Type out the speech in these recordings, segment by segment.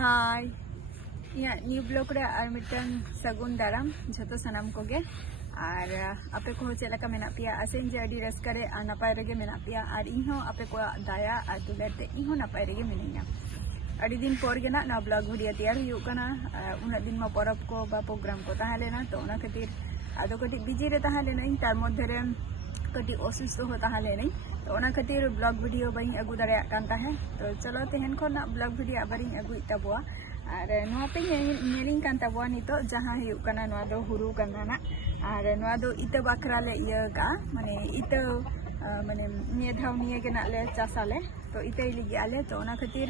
हाय इया new blog रे are mitten सगुन दाराम झतो सनाम कोगे और आपे को चेक लका मेना पिया आसेन जे अडी रस्का रे आ नपाय रेगे मेना पिया और इहो आपे को दाया आ दुलेर ते इहो नपाय रेगे मिनिया अडी दिन पर गे ना ब्लॉग वीडियो तैयार हुयु कना उना दिन मा परब को बा प्रोग्राम को ताहा लेना तो उना खातिर आदो कटी बिजी रे ताहा लेना तार मध्य रे कटी असुस्थ हो ताहा लेना तो उना खातिर ब्लॉग वीडियो बई अगु दाड़े कान ताहे तो चलो तेहन खन ना ब्लॉग वीडियो आबारिन अगु इताबुआ और नोते नेलिंग कान ताबुआ नितो जहां हुयु कना नोआ दो हुरु कना ना और नोआ दो इता बाखरा ले इया का माने इता माने निया धाव निया के ना ले चासाले तो इता लिगी आले तो उना खातिर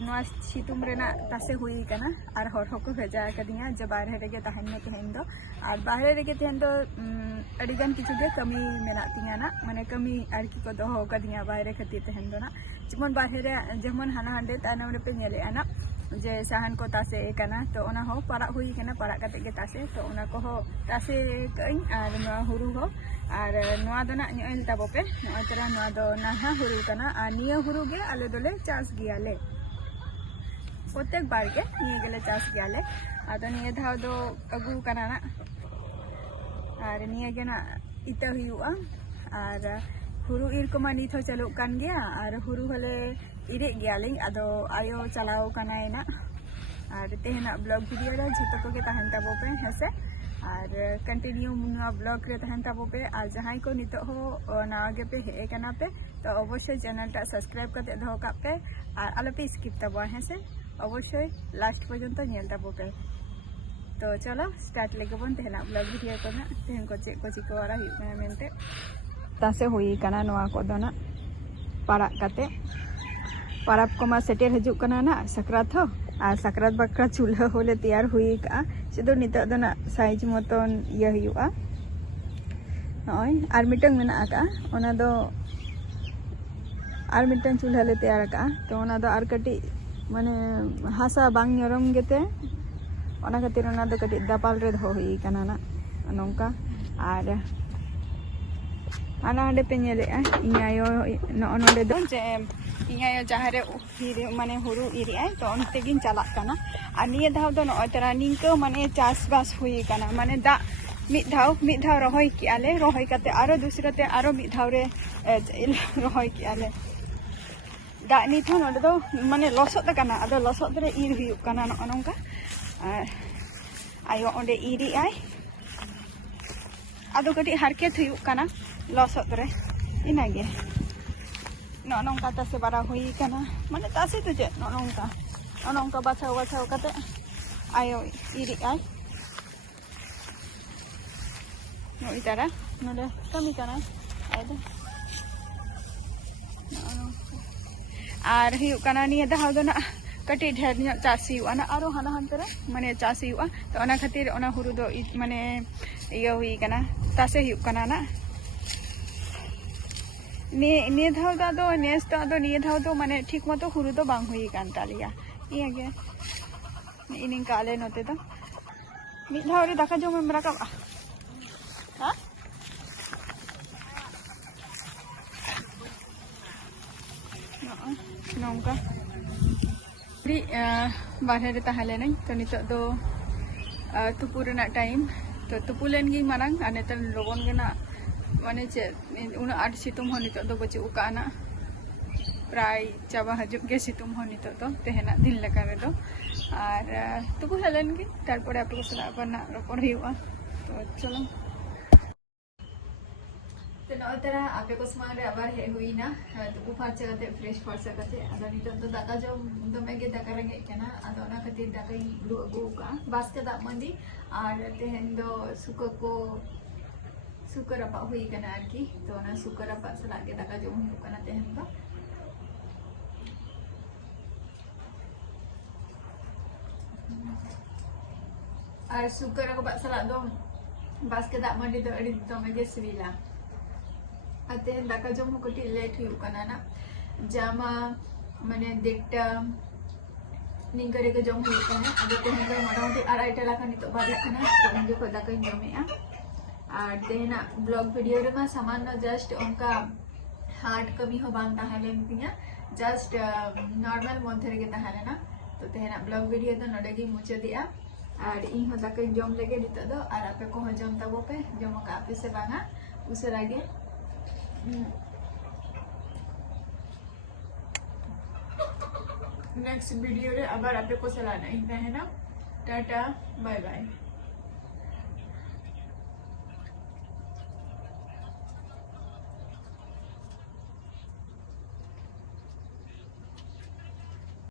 नोआ सितुम रेना तासे हुई कना और हर हको भेजा कदिया जे बाहर रेगे तहन में तेहन दो और बाहर रेगे तेहन दो अडिगान किछु गे कमी मेना तिया ना माने कमी आरकी को दोहो कदिया बाहर खातिर तेहन दो ना जेमन बाहर जेमन हाना हांडे तानम रे पे नेले आना जे साहन को तासे कना तो उना हो पारा हुई कना पारा कते गे तासे तो उना को हो तासे कई और नोआ हुरु हो और नोआ दो ना न्योल ताबोपे नोआ तरा नोआ दो नाहा हुरु कना और निया हुरु गे आले दोले चास गियाले प्रत्येक बार के निया गेले चास गियाले आदो निया धाव दो अगु कना ना और निया गे ना इता हुयुआ और हुरु इर को मा निथ हो चलो कान गया और हुरु हले इरे गयालिंग आदो आयो चलाओ कनाय ना और तेहना ब्लॉग वीडियो रे झतो को के तहन ताबोपे हेसे और कंटिन्यू मुना ब्लॉग रे तहन ताबोपे और जहां को नितो हो नावा गे पे हे कना पे तो अवश्य चैनल टा सब्सक्राइब करते दो का पे और आलो पे स्किप ताबो हेसे अवश्य लास्ट पर्यंत नेल ताबोपे तो चलो स्टार्ट लेके बन तेहना ब्लॉग वीडियो को ना तेहन को चेक को चिको वाला हुई मेनते तासे हुई कना नोआ को दो ना पारा कते परब को मा सेटेर हजु कना ना सकरात हो और सकरात बकरा चूल्हा होले तैयार हुई का सिदो नितो दो ना साइज मतन ये हुआ नय आर मिटंग मेना का ओना दो आर मिटंग चूल्हा ले तैयार का तो ओना दो आर कटी माने हासा बांग नरम गेते ओना खातिर ओना दो कटी दापाल रे दो हुई कना ना नोंका और आना हंडे पे नेले इयायो नोंडे दो जे इयायो जहां रे माने हुरु इरि आय तो ओनते गिन चला कना आ निये धाव दो नय तरा निंको माने चास बास हुई कना माने दा मिद धाव रहोय कि आले रहोय काते आरो दूसरा ते आरो मिद धाव रे रहोय कि आले दा निथो नोंडे दो माने लसोद कना आदो लसोद रे इर हुयु कना नोंका आयो ओंडे इरि आय आदो कटी हारकेत हुयु कना लसोद रे इनागे नोंका तासे बारा हुई कना माने तासे तो जे नोंका बाछाव कते आयो इरि आय नो इतारा नोले कमी कना आयदो आर हुयु कना निया दाव दो ना कटी ढेर न्यो चासी हुआ ना आरो हाना हंतरे माने चासी हुआ तो ओना खातिर ओना हुरु दो माने इयो हुई कना तासे हुयु कना ना निये धाव दो नेस दो निये धाव दो माने ठीक मतो हुरु दो बांग हुई कान तालिया इया गे इनिंग काले नोते दो मिद धाव रे दाका जम में राका हां नोंका री बाहर रे ताहले नै तो नितो दो तुपुरना टाइम तो तुपुलेन गी मारंग आने त लोगन गे ना माने चे उना आठ सितुम हो नितो दो बचे उकाना प्राय चाबा हजु गे सितुम हो नितो तो तेहना दिन लगा रे दो और तुपु हलन गे तारपर आपे को सला बना रोपण हुआ तो चलो तो नोतरा आपे को समान रे आबार हे हुई ना तुपु फारचा कते फ्रेश फारचा कते आदा नितो तो दाका जो दमे गे दाका रेगे केना आदा ओना खातिर दाका ब्लू अगु का बास्के दा मंदी और तेहन दो सुकर apa हुई कना आरकी तो ना सुकर apa सला के दाका जो हुई कना तेहन का और सुकर apa सला दो बास्के दा मंदी दो अडी तो में सिविला आते दाका जो मुकटी लेट हुई कना ना जामा माने देखता निंगरे के जो हुई कना अदो तेहन दो मोटामुटी आराई टला का नितो बाजा कना तो मुझे को दाका जमेआ और तेहना ब्लॉग वीडियो रे मा सामान्य जस्ट उनका हार्ड कमी हो बांग ताहले जस्ट नॉर्मल मध्य रे ताहले ना तो तेहना ब्लॉग वीडियो तो नोडे गी मुचादिया और इन हो दाका जम लेगे नितो दो और आपे को हो जम ताबो पे जम का आपे से बांगा उसरा गे नेक्स्ट वीडियो रे अगर आपे को सलाह नहीं है ना टाटा बाय बाय।